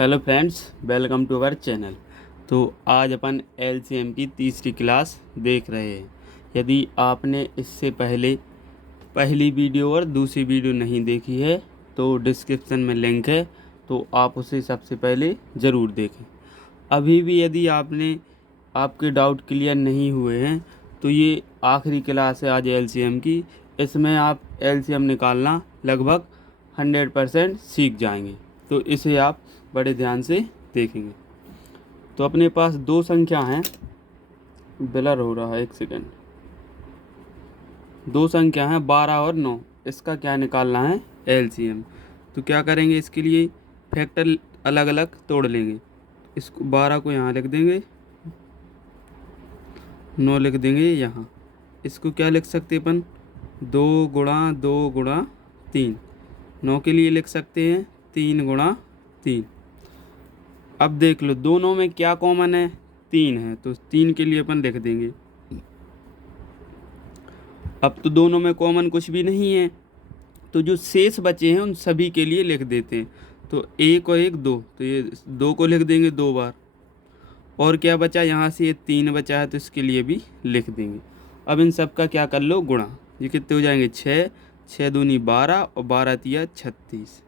Hello friends, welcome to our channel. तो आज अपन LCM की तीसरी क्लास देख रहे हैं। यदि आपने इससे पहले पहली वीडियो और दूसरी वीडियो नहीं देखी है तो डिस्क्रिप्शन में लिंक है, तो आप उसे सबसे पहले ज़रूर देखें। अभी भी यदि आपके डाउट क्लियर नहीं हुए हैं तो ये आखिरी क्लास है आज एलसीएम की। इसमें आप एलसीएम निकालना लगभग 100% सीख जाएंगे, तो इसे आप बड़े ध्यान से देखेंगे। तो अपने पास दो संख्या हैं, ब्लर हो रहा है, एक सेकेंड। दो संख्या हैं 12 और 9। इसका क्या निकालना है? एलसीएम। तो क्या करेंगे, इसके लिए फैक्टर अलग अलग तोड़ लेंगे। इसको 12 को यहाँ लिख देंगे, 9 लिख देंगे यहाँ। इसको क्या लिख सकते हैं अपन? 2 गुणा 2 गुणा 3। 9 के लिए लिख सकते हैं 3 गुणा 3। अब देख लो दोनों में क्या कॉमन है? 3 है, तो 3 के लिए अपन लिख देंगे। अब तो दोनों में कॉमन कुछ भी नहीं है, तो जो शेष बचे हैं उन सभी के लिए लिख देते हैं। तो 1 और 1 2, तो ये 2 को लिख देंगे 2 बार। और क्या बचा? यहाँ से ये 3 बचा है, तो इसके लिए भी लिख देंगे। अब इन सब का क्या कर लो? गुणा। ये कितने हो जाएंगे? 6, 6 दूनी 12 और 12 तिया 36।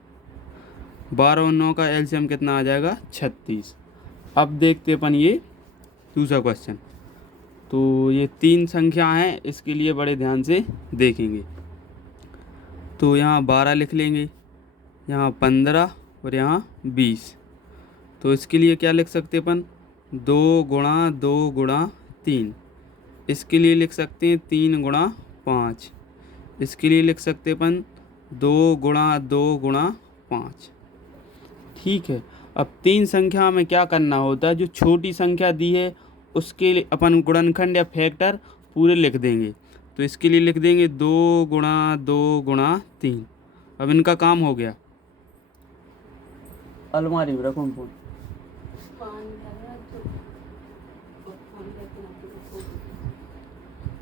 12 और 9 का एलसीएम कितना आ जाएगा? 36। अब देखते अपन ये दूसरा क्वेश्चन। तो ये 3 संख्या हैं, इसके लिए बड़े ध्यान से देखेंगे। तो यहाँ 12 लिख लेंगे, यहाँ 15 और यहाँ 20। तो इसके लिए क्या लिख सकते अपन? 2 गुणा 2 गुणा 3। इसके लिए लिख सकते हैं 3 गुणा 5। इसके लिए लिख सकते अपन 2 गुणा 2 गुणा 5। ठीक है। अब 3 संख्या में क्या करना होता है? जो छोटी संख्या दी है उसके लिए अपन गुणनखंड या फैक्टर पूरे लिख देंगे। तो इसके लिए लिख देंगे 2 गुणा 2 गुणा 3। अब इनका काम हो गया। अलमारी में रखो फोन।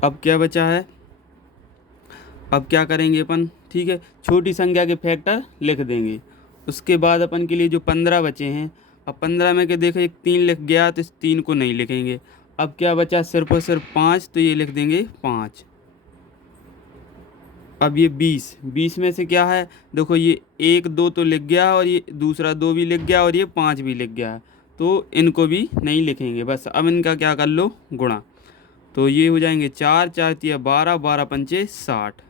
अब क्या बचा है? अब क्या करेंगे अपन? ठीक है, छोटी संख्या के फैक्टर लिख देंगे। उसके बाद अपन के लिए जो 15 बचे हैं, अब 15 में के देखो एक 3 लिख गया, तो इस 3 को नहीं लिखेंगे। अब क्या बचा? सिर्फ और सिर्फ 5, तो ये लिख देंगे 5। अब ये 20 में से क्या है? देखो ये 1 2 तो लिख गया, और ये दूसरा 2 भी लिख गया, और ये 5 भी लिख गया, तो इनको भी नहीं लिखेंगे। बस अब इनका क्या कर लो? गुणा। तो ये हो जाएंगे 4, 4 तिया 12, 12 पंचे 60।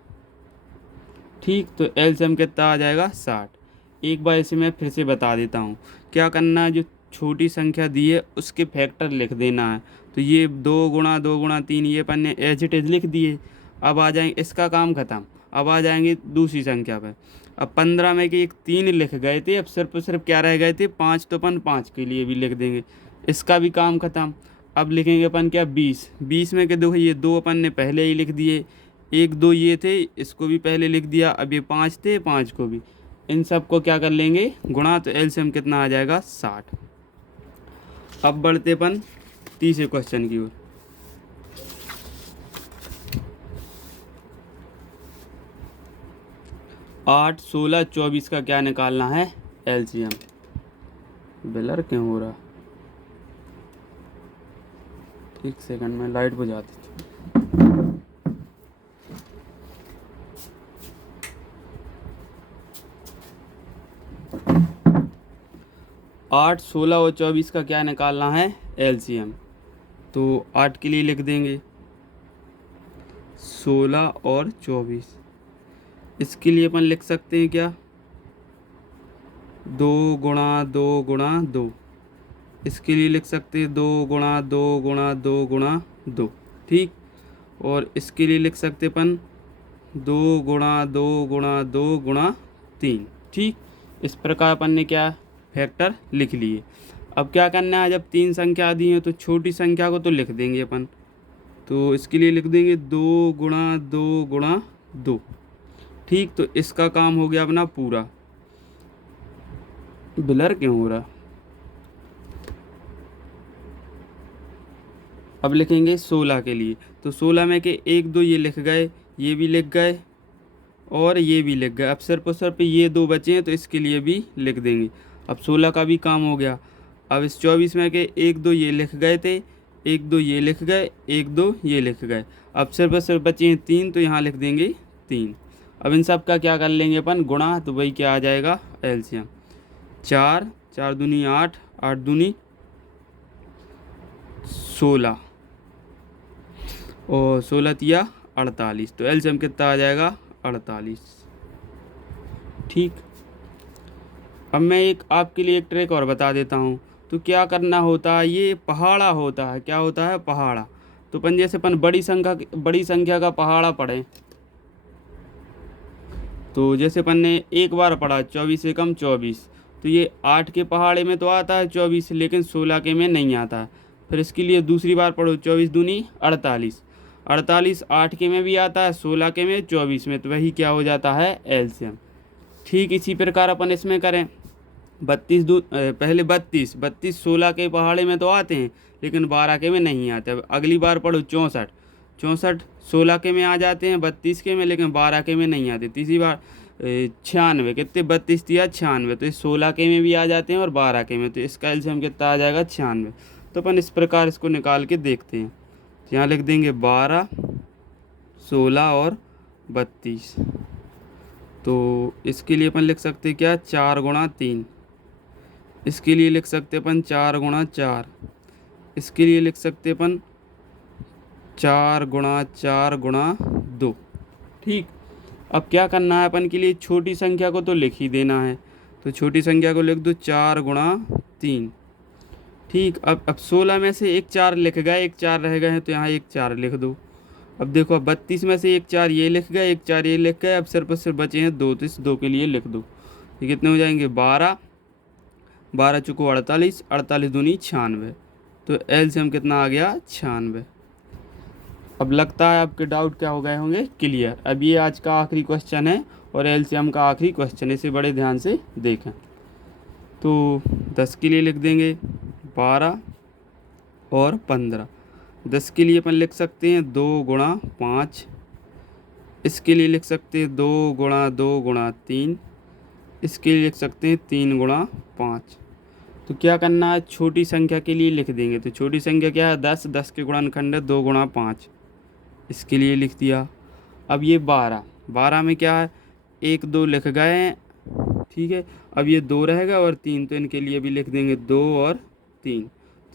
ठीक, तो एलसीएम कितना आ जाएगा? 60। एक बार इसे मैं फिर से बता देता हूँ। क्या करना है? जो छोटी संख्या दी है उसके फैक्टर लिख देना है। तो ये 2 गुणा 2 गुणा 3 ये अपन ने एज इट इज़ लिख दिए। अब आ जाएंगे, इसका काम ख़त्म। अब आ जाएंगे दूसरी संख्या पर। अब 15 में कि एक 3 लिख गए थे, अब सिर्फ क्या रह गए थे? 5, तो अपन 5 के लिए भी लिख देंगे। इसका भी काम ख़त्म। अब लिखेंगे अपन क्या? 20 में के देखो ये 2 अपन ने पहले ही लिख दिए, 1 2 ये थे, इसको भी पहले लिख दिया। अब ये 5 थे, 5 को भी। इन सब को क्या कर लेंगे? गुणा। तो एलसीएम कितना आ जाएगा? 60। अब बढ़ते अपन तीसरे क्वेश्चन की ओर। 8 16 24 का क्या निकालना है? एलसीएम। ब्लर क्यों हो रहा? एक सेकंड में लाइट बुझाती थी। 8 16 और 24 का क्या निकालना है? एलसीएम। तो 8 के लिए लिख देंगे 16 और 24। इसके लिए अपन लिख सकते हैं क्या? 2 गुणा 2 गुणा 2। इसके लिए लिख सकते हैं 2 गुणा 2 गुणा 2 गुणा 2। ठीक, और इसके लिए लिख सकते अपन 2 गुणा 2 गुणा 2 गुणा 3। ठीक, इस प्रकार अपन ने क्या फैक्टर लिख लिए। अब क्या करना है? जब 3 संख्या दी हैं तो छोटी संख्या को तो लिख देंगे अपन। तो इसके लिए लिख देंगे 2 गुणा 2 गुणा 2। ठीक, तो इसका काम हो गया अपना पूरा। ब्लर क्यों हो रहा? अब लिखेंगे 16 के लिए। तो 16 में के 1 2 ये लिख गए, ये भी लिख गए, और ये भी लिख गए। अब सिर्फ और सिर्फ ये 2 बचे हैं, तो इसके लिए भी लिख देंगे। अब 16 का भी काम हो गया। अब इस 24 में के 1 2 ये लिख गए थे, 1 2 ये लिख गए, 1 2 ये लिख गए। अब सिर्फ और सिर्फ बचे हैं 3, तो यहाँ लिख देंगे 3। अब इन सब का क्या कर लेंगे अपन, गुणा। तो वही क्या आ जाएगा, एलसीएम। 4 4 दूनी 8, 8 दूनी 16 और 16 तिया 48। तो एलसीएम कितना आ जाएगा, 48। ठीक। अब मैं एक आपके लिए एक ट्रिक और बता देता हूँ। तो क्या करना होता है, ये पहाड़ा होता है। क्या होता है, पहाड़ा। तो अपन जैसे अपन बड़ी संख्या का पहाड़ा पढ़ें, तो जैसे अपन ने एक बार पढ़ा 24 से कम 24, तो ये 8 के पहाड़े में तो आता है 24, लेकिन 16 के में नहीं आता है। फिर इसके लिए दूसरी बार पढ़ो 24 दूनी 48, 48 8 के में भी आता है, 16 के में, 24 में। तो वही क्या हो जाता है, एलसीएम। ठीक इसी प्रकार अपन इसमें करें। 32 पहले 32 16 के पहाड़े में तो आते हैं, लेकिन 12 के में नहीं आते। अब अगली बार पढ़ो 64 16 के में आ जाते हैं, 32 के में, लेकिन 12 के में नहीं आते। तीसरी बार 96, कितने 32 दिया 96, तो इस 16 के में भी आ जाते हैं और 12 के में। तो इसका एलसीएम कितना आ जाएगा, 96। तो अपन इस प्रकार इसको निकाल के देखते हैं। तो यहाँ लिख देंगे 12 16 और 32। तो इसके लिए अपन लिख सकते हैं क्या, 4 गुणा 3। इसके लिए लिख सकते अपन 4 गुणा 4। इसके लिए लिख सकते अपन 4 गुणा 4 गुणा 2। ठीक। अब क्या करना है अपन के लिए, छोटी संख्या को तो लिख ही देना है। तो छोटी संख्या को लिख दो 4 गुणा 3। ठीक। अब 16 में से एक 4 लिख गए, एक 4 रह गए हैं, तो यहाँ एक 4 लिख दो। अब देखो, अब 32 में से एक 4 ये लिख गए, एक 4 ये लिख गए। अब सिर्फ और सिर्फ बचे हैं 2, तो इस 2 के लिए लिख दो। ये कितने हो जाएंगे, 12 12 चुको 48, 48 दूनी 96। तो एलसीएम कितना आ गया, 96। अब लगता है आपके डाउट क्या हो गए होंगे क्लियर। अब ये आज का आखिरी क्वेश्चन है और एलसीएम का आखिरी क्वेश्चन, इसे बड़े ध्यान से देखें। तो 10 के लिए लिख देंगे 12 और 15। 10 के लिए अपन लिख सकते हैं 2 गुणा 5। इसके लिए लिख सकते हैं 2 गुणा 2 गुणा 3। इसके लिए लिख सकते हैं 3 गुणा 5। तो क्या करना है, छोटी संख्या के लिए लिख देंगे। तो छोटी संख्या क्या है, 10, 10 के गुणनखंड है 2 गुणा 5। इसके लिए लिख दिया। अब ये 12, 12 में क्या है, 1 2 लिख गए हैं। ठीक है। अब ये 2 रहेगा और 3, तो इनके लिए भी लिख देंगे 2 और 3।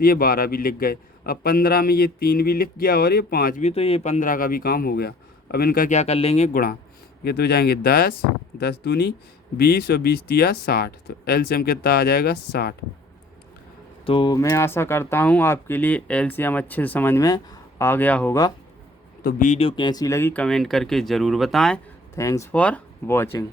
तो ये 12 भी लिख गए। अब 15 में ये 3 भी लिख गया और ये 5 भी, तो ये 15 का भी काम हो गया। अब इनका क्या कर लेंगे, गुणा। ये तो जाएंगे 10, 10 दूनी 20 और 20 तिया 60। तो एलसीएम कितना आ जाएगा, 60। तो मैं आशा करता हूँ आपके लिए एलसीएम अच्छे से समझ में आ गया होगा। तो वीडियो कैसी लगी कमेंट करके ज़रूर बताएं। Thanks for watching.